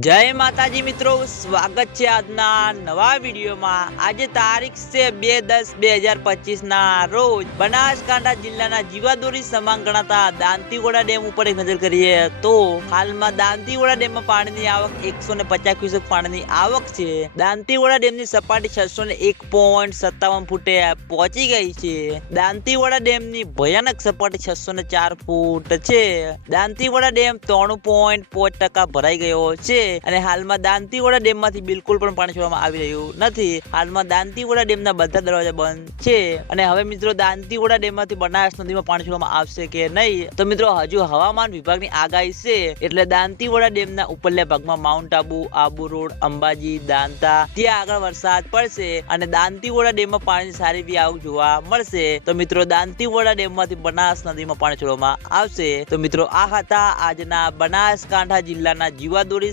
જય માતાજી મિત્રો, સ્વાગત છે આજના નવા વિડીયોમાં. આજે તારીખ છે બે દસ બે હજાર પચીસ ના રોજ બનાસકાંઠા જિલ્લાના જીવાદોરી સમાન ગણાતા દાંતીવાડા ડેમ ઉપર એક નજર કરીએ તો હાલમાં દાંતીવાડા ડેમમાં પાણીની આવક એકસો ને પચાસ ક્યુસેક પાણીની આવક છે. દાંતીવાડા ડેમની સપાટી છસો ને એક પોઈન્ટ સત્તાવન ફૂટે પહોંચી ગઈ છે. દાંતીવાડા ડેમની ભયાનક સપાટી છસો ને ચાર ફૂટ છે. દાંતીવાડા ડેમ ત્રણ પોઈન્ટ પાંચ ટકા ભરાઈ ગયો છે. અને હાલમાં દાંતીવાડા ડેમમાંથી બિલકુલ પણ પાણી છોડવામાં આવી રહ્યું નથી. હાલમાં દાંતીવાડા ડેમના બધા દરવાજા બંધ છે. અને હવે મિત્રો દાંતીવાડા ડેમમાંથી બનાસ નદીમાં પાણી છોડવામાં આવશે કે નહીં? તો મિત્રો, હજુ હવામાન વિભાગની આગાહી છે. એટલે દાંતીવાડા ડેમના ઉપરલા ભાગમાં માઉન્ટ આબુ આબુ રોડ, અંબાજી, દાંતા, ત્યાં આગળ વરસાદ પડશે અને દાંતીવાડા ડેમમાં પાણીની સારી બી આવક જોવા મળશે. તો મિત્રો દાંતીવાડા ડેમમાંથી બનાસ નદીમાં પાણી છોડવામાં આવશે. તો મિત્રો, આ હતા આજના બનાસકાંઠા જિલ્લાના જીવાદોરી